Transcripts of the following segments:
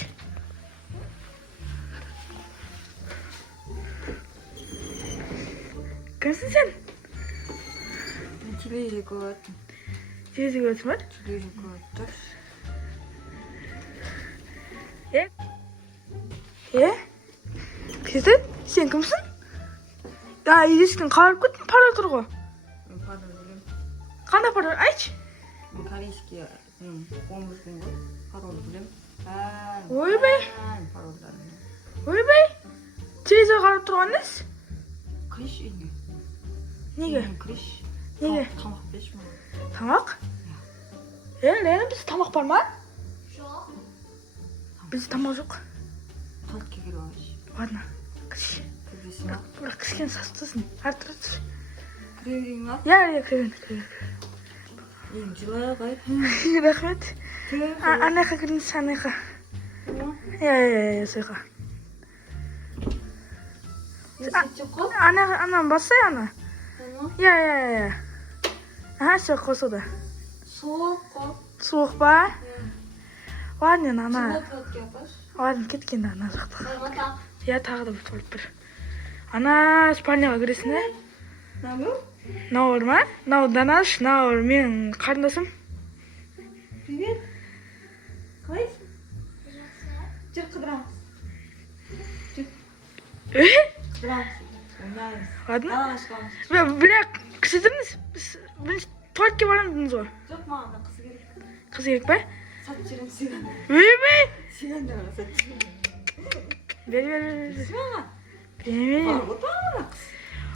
Айтшы. Кімсің сен? Телевизор көріп. Телевизор көріп ма? Телевизор көріп тұр. Кесет, сен кімсің? Есіктен қалып кеттің, пароль тұр ғой. Мен пароль білем. Қандай пароль? Айтшы. Мен корейский 11 күн ғой. Пароль білем. Ойбай. Парольдарын. Ойбай. Телевизор қарап тұрғаныңыз? Кіріш үйге. Неге? Кіріш. Неге? Тамақ берші маған. Тамақ? Лена, бізде тамақ бар ма? Жоқ. Бізде тамақ жоқ. Туалетке келіп алайыншы. Ладно, кірші. Кірбесін ба? Бірақ кішкене састысын. Әртүрлі тұр. Кіре берейін ба? Кірген. Ең жылай қай. Рахмет. Анайқа кіріңіз, анайқа. Сойқа. Ананы бассай, ана. Все, қосылды. Суық қой. Суық ба? Ладно, ана. Жылай туалетке апаш. Ладно, кеткен ана жақта. Тағы Тағы да бір туалет бір. Ана спальняға кіресің, Нағыл? Науыр ма? Науыр Данаш, Науыр менің қарындасым. Привет. Қалайсың? Жүр қыдырамыз. Қыдырамыз. Ойнаймыз. Ладно. Далаға шығамыз. Бірақ кісідіңіз? Біз туалетке барамыз ғой. Жоқ, маған да қыз керек. Қыз керек па? Сатып жүрем саған. Ойбай! Сигандарға сатып жүрем. Бер. Саған. Берме. Бар отамын қыз.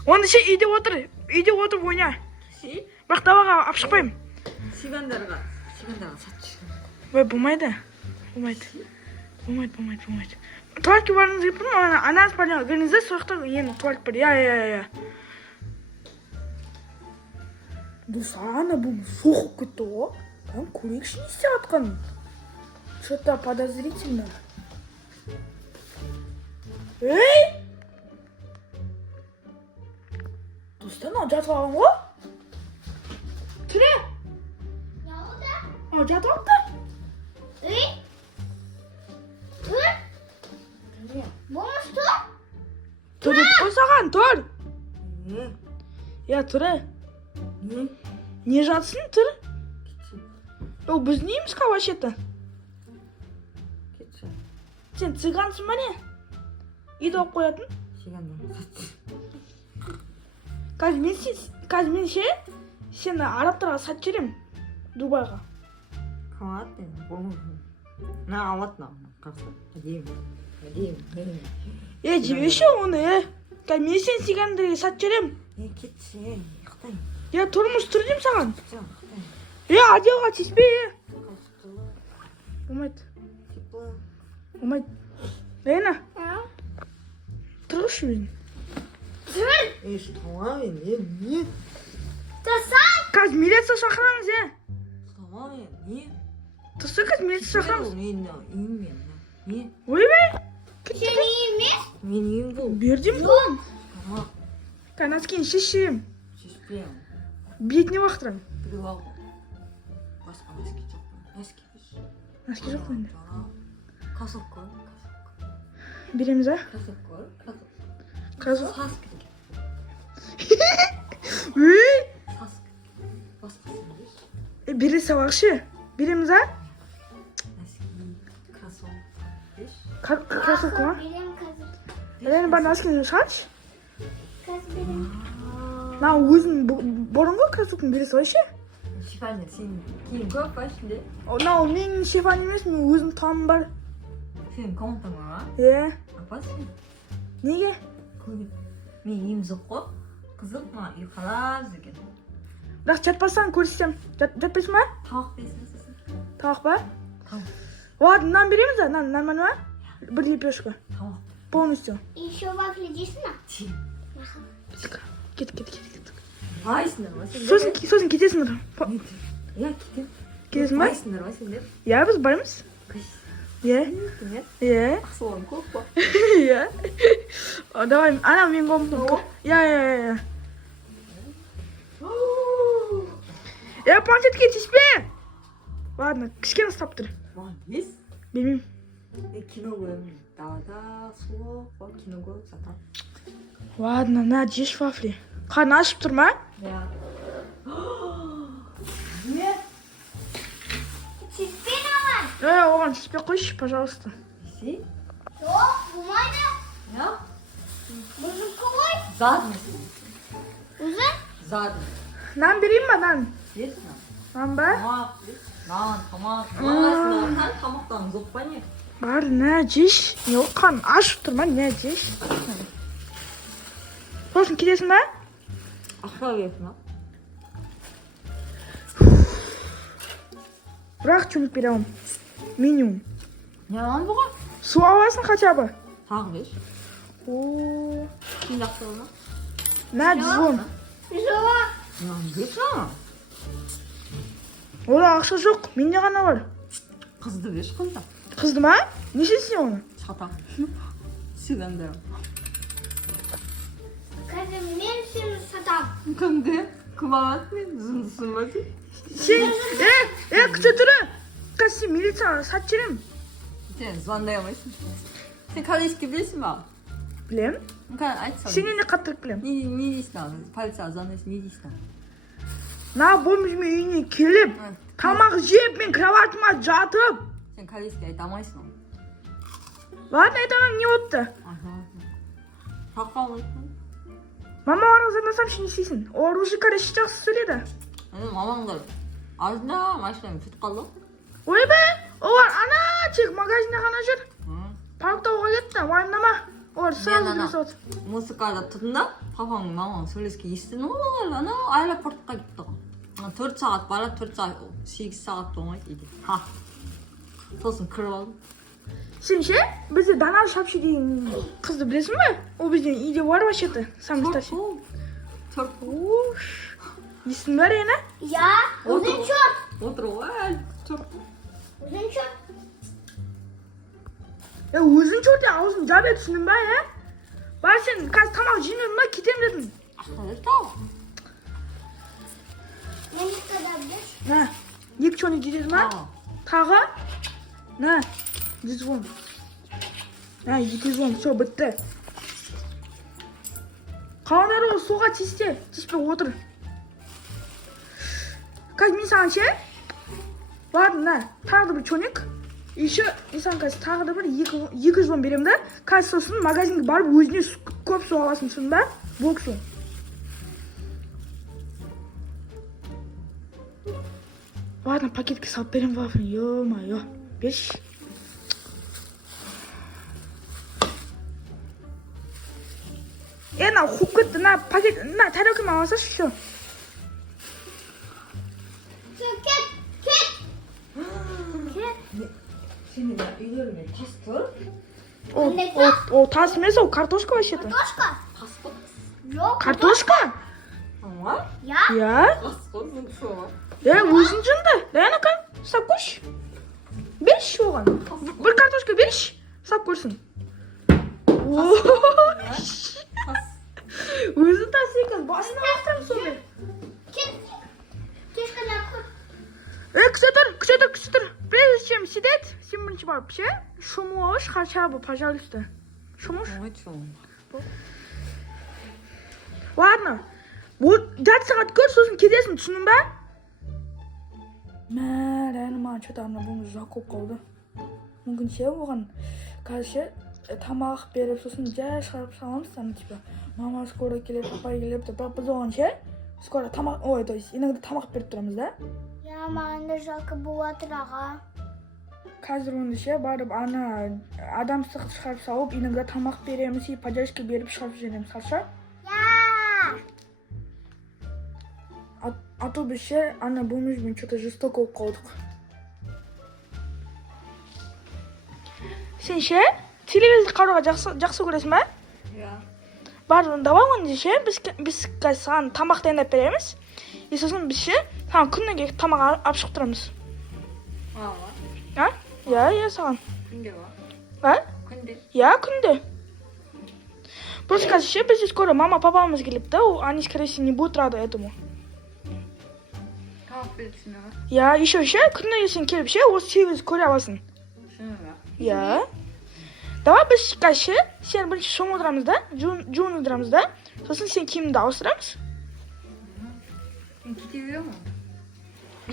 Онда ше үйде отыр ойна. Си? Бірақ далаға алып шықпаймын. Сигандарға сатып жүрем. Ой, болмайды. Туалетке барыңыз деп тұрмын, ана спальняға кіріңізде, сол жақта енді туалет бар. Бұл соғып кетті ғой. Көрейікші не істеп жатқанын. Что-то подозрительно. Ей! Достан, жатып алған ғой? Түре! Не oldu? Жатып алыпты. Болмаш тұр? Тұр деп қойсаған, тұр! Не? Тұре. Не? Не жатсың, тұр? Кетші. Біз нейміз қа вообще-то? Кетші. Сен цыгансың ба не? Үйді оқып қоятын? Сигандарға сатып Қазір мен сені арабтарға сатып жіберем Дубайға. қалады енді, болмайды. На, алады маған. Қарсы. Әдейім. Жебеші оны, Қазір мен сені сигандарға сатып жіберем. Кетші, ұйықтайын. Тұрмыс тұр деймін саған. Жоқ, ұйықтайын. Одеялға тиіспе. Қайсықылы, Болмайды. тепло. Лена, тұрғышы мен. Tamam ne? Қазір милиция шақырамыз, Tamam ne? Тұрсы қазір милиция шақырамыз. Ne? Ойбай! Sen iyi mi? Мен үйім бұл. Бердім бұл. Tamam. Носкиін шешем. Шешпеймін. Бетіне бақтырам. Біреу ал. Басқа носки жоқ па? Носки биш. Носки жоқ қой енді. Кроссовка. Береміз, а? Кроссовка. Кроссовка. Саска. Ей! Саска. Басқасын биш. Бере салақшы. Береміз, а? Носки. Кроссовка. Биш. Кроссовка ма? Benim kızım. Лена, бар носкиін шығаршы. Kız benim. Өзің бұрынғы кроссовканы бере салайшы. Шифанер, сен киім көп па ішінде? Менің шефан емес, мен өзім тамым бар. Сен комнатаң бар ма? Апа сен? Неге? Мен үйім жоқ қой. Қызық ма? Үй қалап екен. Бірақ жатпасаң көрсетем. Жатпайсың ба? Тауық бесін сесін. Тауық ба? Тауық. Ладно, нан береміз, а? Нормально ма? Бір лепешка. Тауық. Полностью. Еще вафли есть на? Тим. Кет. Байсыңдар ма сендер? Сосын кетесіңдер. Я кетем. Кетесің ба? Байсыңдар ма сендер? Біз бармыз. Ақсыларың көп па? Давай, ана мен комнатам. Планшетке тиіспе. Ладно, кішкене ұстап тұр. Маған бес? Бермеймін. киногоем дада суық киного сатам. Ладно, на, жеш вафли. Қан ашып тұр ма? Я. Не? Чиспин Оған түспей қойшы, пожалуйста. Си? Жоқ, болмайды. Я? Бұзыңқы ғой. Задный. Ұзын? Задный. Нан берейін ба, нан? Есть нам? Нан ба? Тамақ, нан, тамақ. Мағасында тамақтан жоқ па не? Бар, на, жеш. Не, ол қан ашып тұр ма, не, жеш. Сосын кетесің ба? Ақша бересің ба? Бірақ жұмып беремін. Минимум. Не алам бұға? Су аласың хотя бы. Тағы беш. О, Кейін ақша алма? на, 110. Жоқ. Нан беш ана. Ода ақша жоқ, менде ғана бар. Қызды беш қында. Қызды ма? Нешесіне оны? Шатақ. Сүйгендер. Қазір мен сені сатам. Кімде? Кім алады мен? Зындысың ба сен? Сен, күте тұры. Қазір сен милицияға сат жерем. Сен звондай алмайсың. Сен коллежке білесің ба? Білем. Айтсам. Сен не қаттырып білем. Не дейсің ал? Полицияға звондайсың, не дейсің ал? На, болмыз мен үйіне келіп, тамақ жеп, мен кроватыма жатып. Сен коллежке айта алмайсың ал? Ладно, айтамын, не отты? Таққа алмайсың? Мама арызданасам, не істейсің? Олар уже корейше жақсы сөйледі. Мамаңдар азында машинамен кетіп қалды. Ойбай, олар ана тек магазинде ғана жүр. Парктауға кетті, уайымдама. Олар сразу келесі от. Музыкада тұрдым да, папаң мамаң сөйлескен естідім. Олар ана аэропортқа кетті ғой. 4 сағат барады, 4 сағат, 8 сағат болмайды үйде. Сосын кіріп алдым. Сен ше, бізде Данал Шапши деген қызды білесің бе? Ол бізден үйде бар вообще-то, самый старший. Есің бар ені? Я, ұзын чот. Отыр ғой, Ұзын чот. Өзің чорте аузын жабе түсінің ба, Бар сен қазір тамақ жемедің ба, кетем дедің. Ақша берді ау. Мен қада білеш. На, 2 чоны дедеді ма? Тағы? На, 110. На, 210, все, бітті. Қаландары ол суға тиспе отыр. Қазір мен саған ше? Ладно, на, тағы да бір чоник. Еще, мен саған қазір тағы да бір 210 берем да. Қазір сосын магазинге барып өзіне көп су аласың, түсін ба? Бок су. Ладно, пакетке салып берем вафль, ё-моё. Берші. На, хуп кетті, на, пакет, на, тарелкамен аласашы, все. Кет. Сенің үйлеріңе тас тұр? О, тас емес, ол картошка вообще-то. Картошка? Тас па? Жоқ. Картошка? Ама? Я? Я? Тас қой, соға. Өзің жынды. Ляна-ка, сап көрші. Берші оған. Бір картошка берші. Сап көрсін. Өзі тас екен, басына ақтырым сонымен. Кет. Кешкіні құр. Күте тұр. Прежде чем сидеть, сен бірінші барып, ше? Шумош, хотя бы, пожалуйста. Шумош? Ой, чоң. Ладно. Жарты сағат көр, сосын кетесің, түсінің ба? Рәні маған что-то ана бұны ұзақ көп қалды. Мүмкін ше оған қазір ше тамақ беріп, сосын жай шығарып саламыз, типа мама скоро келеді, папай келеді, бірақ біз оған ше скоро тамақ, ой, то есть иногда тамақ беріп тұрамыз, да? Я, маған да жалко болады аға. Қазір онды ше барып ана адам сықы шығарып салып, иногда тамақ береміз, и поддержка беріп шығарып жібереміз, қалша? А то біз ше ана бұмызбен что-то жестоко болып қалдық. Сен ше телевизор қарауға жақсы көресің ба? Я. Бар, давай онда ше біз қазір саған тамақ дайындап береміз. И сосын біз ше саған күніге тамақ алып шығып тұрамыз. Ама? Я саған. Күнде ба? Күнде? Я, күнде. Просто қазір ше бізде скоро мама папамыз келіп та, они скорее всего не будут рады этому. Тамақ бересің ба? Я, еще ше күнде сен келіп ше осы телевизор көре аласың. Шыны ба? Я. Давай biz chiqqashi, sen birinchi shom o'tiramizda, jun o'tiramizda. So'ng sen kiyimni alishtiramiz. Sen gidiyor mu?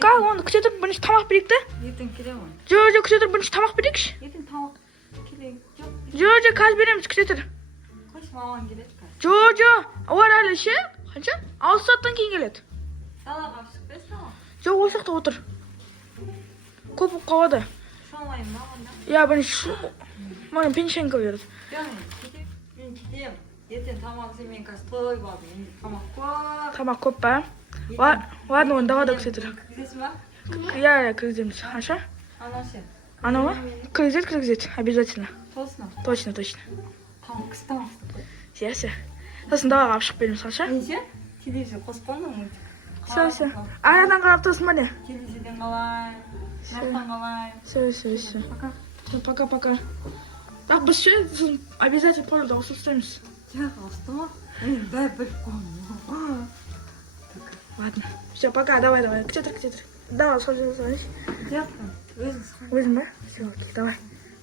Qal, onu kucha turib birinchi tomoq berikda. Yetin gidiyor mu? Jo, kucha turib birinchi tomoq berik. Yetin tamam. Gidiyor. Jo, kaz beramiz, kucha turib. Koş maman gidiyor. Jo, ovar alishi qancha? 6 soatdan keyin keladi. Sana kapışık beş tamam. Jo, o'sha yoqda o'tir. Ko'p qoladi. Şu an ayım maman da. Ya birinchi mana pensiyanga beradi. Yani gidip ben gideyim. Yetin tamam senin kaç toy var benim. Tamam koy. Tomoq ko'p-a. Ладно, он давай kucha turib. Kızız mı? Я kirgizamiz. Qancha? Anlaşın. Anava? Kirgizet, обязательно. Tosun. Точно. Tamam kız tamam. Все. So'ng davoga olib chiqib beramiz, qancha? Neyse? Televizyon kospanda mı? Все. Aradan qarab tursin mana. Televizyon kalay. Nereden kalay? Все. Пока. Так, biz shu обязательно polda o'stiramiz. Ya hasta mı? Ben konu. Ладно. Все, пока, давай. Kucha tur. Давай, сходи. Yapma. Özün. O'zim ba? Все, окей, давай.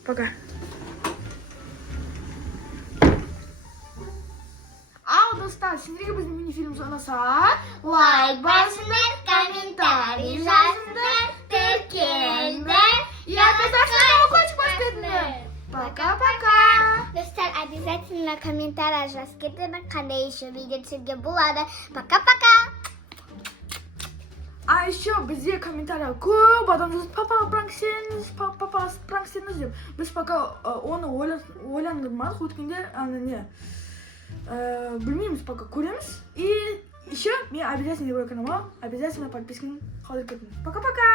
Пока. Ал, достар, сендерге біздің мини-фильміміз ұнаса, Лайк басыңдар, комментарий жазыңдар, тіркеліңдер, обязательно колокольчик басып кетіңдер. Пока. Достар, обязательно комментарий жазып кетіңдер, қандай еще видео түсіруге болады. Пока-пока. А еще бізде комментария көп адам жазып, папа пранк істедіңіз деп. Біз пока оны ойландырмадық, өткенде білмейміз, пока көреміз. И еще мен обязательно его каналға обязательно подписканы қалдырып кетіңіз. Пока-пока.